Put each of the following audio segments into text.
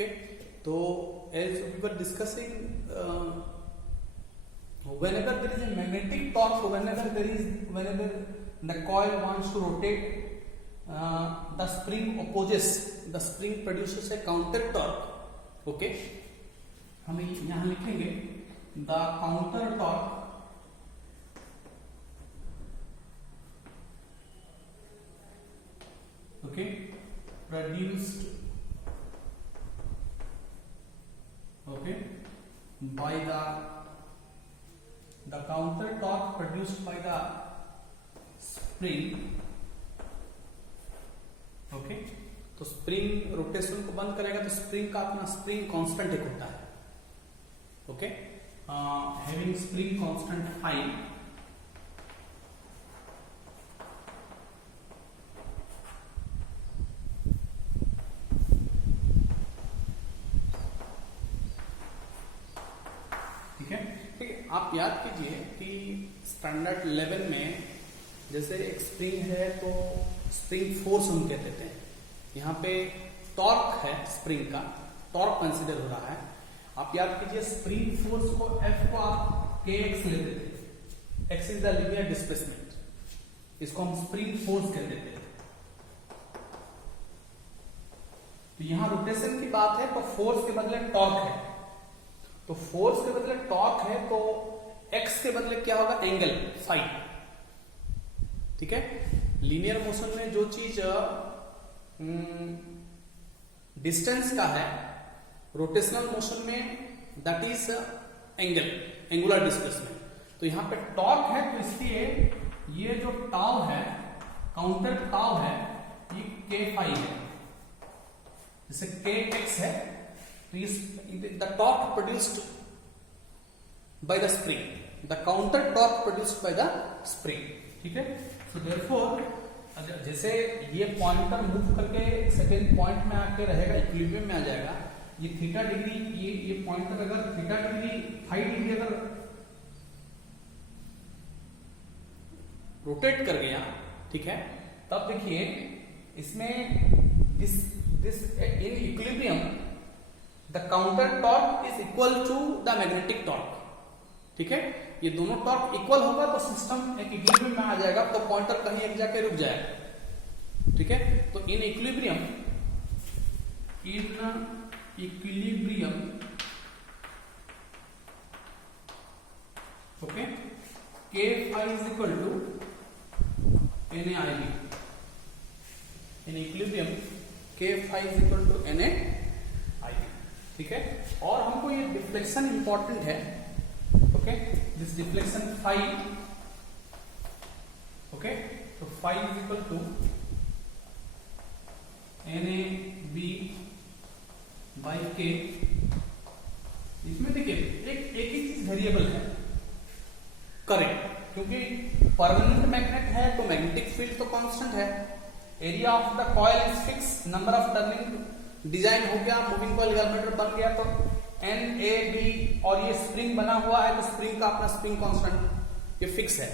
Okay, तो as we were discussing, whenever there is a magnetic torque, whenever the coil wants to rotate, the spring produces a counter torque. Okay, हम यहाँ लिखेंगे the counter torque produced by the counter torque produced by the spring. Okay, तो spring rotation को बंद करेगा तो spring का अपना स्प्रिंग कांस्टेंट एक होता है. Okay, having spring constant phi, ठीक है. आप याद कीजिए कि स्टैंडर्ड 11 में जैसे एक स्प्रिंग है तो स्प्रिंग फोर्स हम कहते थे. यहाँ पे टॉर्क है, स्प्रिंग का टॉर्क कंसीडर हो रहा है. आप याद कीजिए स्प्रिंग फोर्स को F को आप kx लेते थे. x is the linear displacement, इसको हम स्प्रिंग फोर्स कहते थे. तो यहाँ रोटेशन की बात है तो फोर्स के बदले टॉर्क है, तो फोर्स के बदले टॉर्क है तो x के बदले क्या होगा, एंगल फाई. ठीक है, लीनियर मोशन में जो चीज डिस्टेंस का है, रोटेशनल मोशन में दैट इज एंगुलर डिस्प्लेसमेंट. तो यहां पे टॉर्क है तो इसलिए ये जो टाउ है, काउंटर टाउ है, ये k फाई है. जैसे kx है तो the torque produced by the spring, the counter torque produced by the spring. ठीक है, सो देयरफॉर जैसे ये पॉइंटर मूव करके सेकंड पॉइंट में आके रहेगा, इक्विलिब्रियम में आ जाएगा. ये थीटा डिग्री, ये पॉइंटर अगर थीटा डिग्री, फाई डिग्री अगर रोटेट कर गया, ठीक है, तब देखिए इसमें this in equilibrium the counter torque is equal to the magnetic torque. ठीक है, ये दोनों टॉर्क इक्वल होगा तो सिस्टम एक इक्विलिब्रियम में आ जाएगा, तो पॉइंटर कहीं एक जाके रुक जाएगा. ठीक है, तो in equilibrium okay, k phi is equal to NAIB. In equilibrium k phi is equal to NAIB. ठीक है, और हमको ये डिफ्लेक्शन इंपॉर्टेंट है. Okay, this deflection phi, okay, तो phi is equal to NAB by K. इसमें देखिए एक ही चीज वेरिएबल है, करंट, क्योंकि परमानेंट मैग्नेट है तो मैग्नेटिक फील्ड तो कांस्टेंट है. Area of the coil is fix, number of turning design हो गया, मूविंग कॉइल गैल्वेटर बन गया, तो NAB, और ये स्प्रिंग बना हुआ है तो स्प्रिंग का अपना स्प्रिंग कांस्टेंट ये फिक्स है.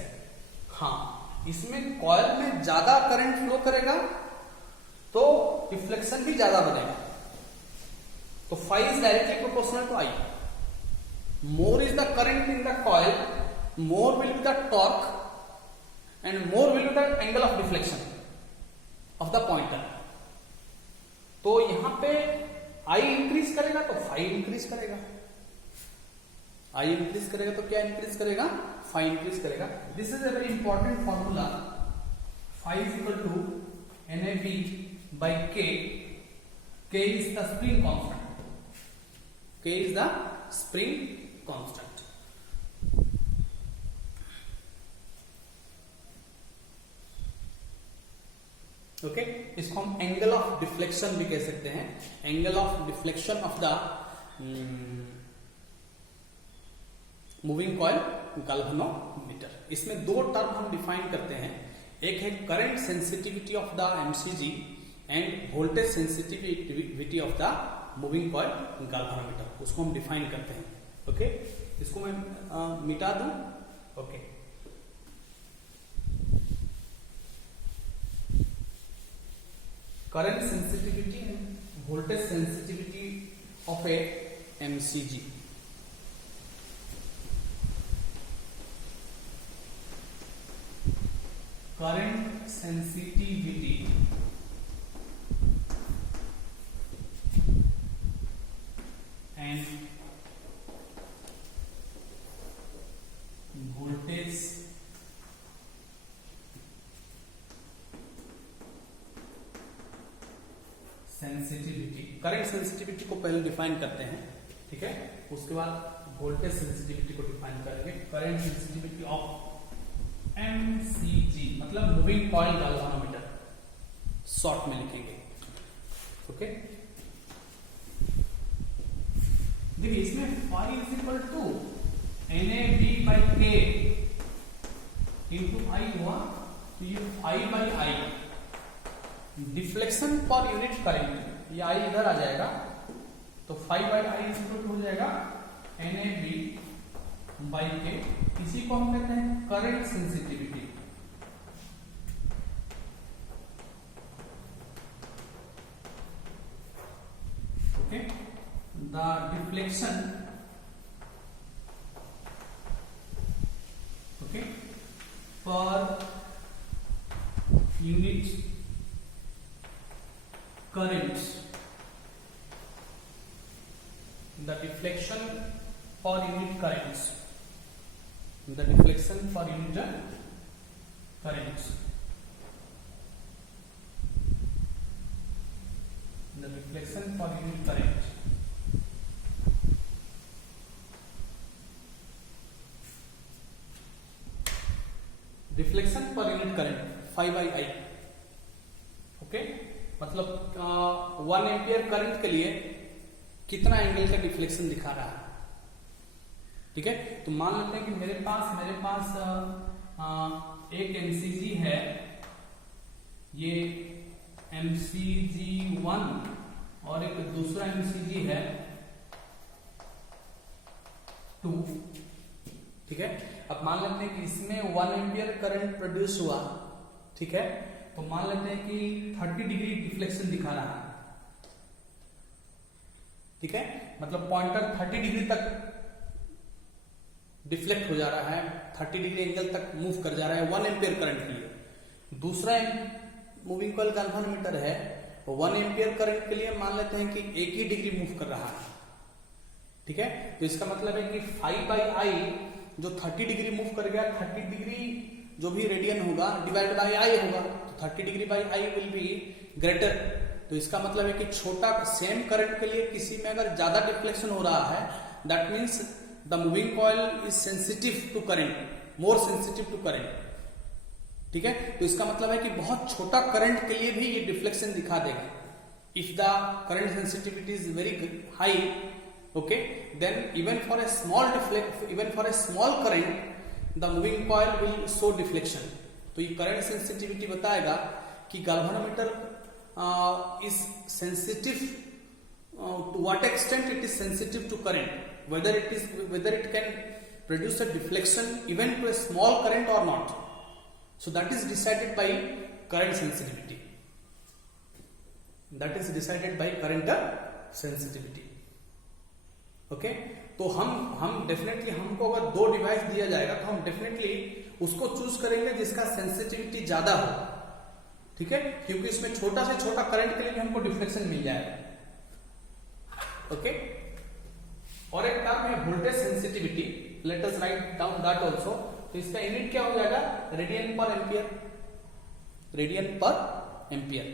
हाँ, इसमें कॉइल में ज्यादा करंट फ्लो करेगा तो डिफ्लेक्शन भी ज्यादा बनेगा. तो phi is directly proportional to I. More is the current in the coil, more will be the torque and more will be the angle of deflection of the pointer. तो यहां पे I increase करेगा तो phi increase करेगा, I increase करेगा तो क्या increase करेगा, फाई इंक्रीज करेगा. This is a very important formula. Phi is equal to NAB by K. K is the spring constant. K is the spring constant. Okay, इसको हम angle of deflection भी कह सकते हैं. Angle of deflection of the moving coil galvanometer. इसमें दो term हम define करते हैं. एक है current sensitivity of the MCG end voltage sensitivity of the moving coil galvanometer, उसको हम डिफाइन करते हैं. ओके, इसको मैं मिटा दूं. Okay, current sensitivity, voltage sensitivity of a MCG. Current sensitivity and voltage sensitivity. Current sensitivity को पहले डिफाइन करते हैं, ठीक है, उसके बाद वोल्टेज सेंसिटिविटी को डिफाइन करेंगे. करंट सेंसिटिविटी ऑफ एमसीजी मतलब मूविंग कॉइल गैल्वेनोमीटर, शॉर्ट में लिखेंगे. ओके, देखिए इसमें phi is equal to NAV/K into I हुआ, तो ये phi बाई I. डिफ्लेक्शन पर यूनिट करेंगे, ये आई इधर आ जाएगा, तो 5/I हो जाएगा NAV/K. इसी को हम कहते हैं current sensitivity. Okay, the deflection, okay, per unit current, the deflection per unit current, the deflection per unit current, the deflection per unit current. Deflection per unit current 5/I. Okay, मतलब 1 ampere current के लिए कितना angle का deflection दिखा रहा है. ठीक है, तो मान लेते हैं कि मेरे पास एक एमसीजी है, ये MCG1 और एक दूसरा एमसीजी है 2. ठीक है, अब मान लेते हैं कि इसमें 1 एम्पियर करंट प्रोड्यूस हुआ. ठीक है, तो मान लेते हैं कि 30 डिग्री डिफ्लेक्शन दिखा रहा है. ठीक है, मतलब पॉइंटर 30 डिग्री तक डिफ्लेक्ट हो जा रहा है, 30 डिग्री एंगल तक मूव कर जा रहा है 1 एम्पियर करंट के लिए. दूसरा मूविंग कॉइल गैल्वेनोमीटर है, 1 एम्पियर करंट के लिए मान लेते हैं कि 1 ही डिग्री मूव कर रहा है. ठीक है, तो इसका मतलब है कि 5/I जो 30 डिग्री मूव कर गया, 30 डिग्री जो भी रेडियन होगा डिवाइड बाय I होगा, तो 30 degree by I will be greater. तो इसका मतलब है कि छोटा सेम करंट के लिए किसी में अगर ज्यादा डिफ्लेक्शन हो रहा है, that means the moving coil is sensitive to current, more sensitive to current. ठीक है, तो इसका मतलब है कि बहुत छोटा करंट के लिए भी ये डिफ्लेक्शन दिखा देगा. If the current sensitivity is very high, okay, then even for a small current the moving coil will show deflection. तो ये करंट सेंसिटिविटी बताएगा कि galvanometer is sensitive to what extent it is sensitive to current, whether it can produce a deflection even to a small current or not. So that is decided by current sensitivity. That is decided by current sensitivity. Okay, तो हम definitely, हमको अगर 2 device दिया जाएगा तो हम definitely उसको choose करेंगे जिसका सेंसिटिविटी ज्यादा हो. ठीक है, क्योंकि इसमें छोटा से छोटा करंट के लिए भी हमको डिफ्लेक्शन मिल जाएगा. ओके, और एक टर्म है voltage sensitivity, let us write down that also. तो इसका यूनिट क्या हो जाएगा, रेडियन पर एम्पियर.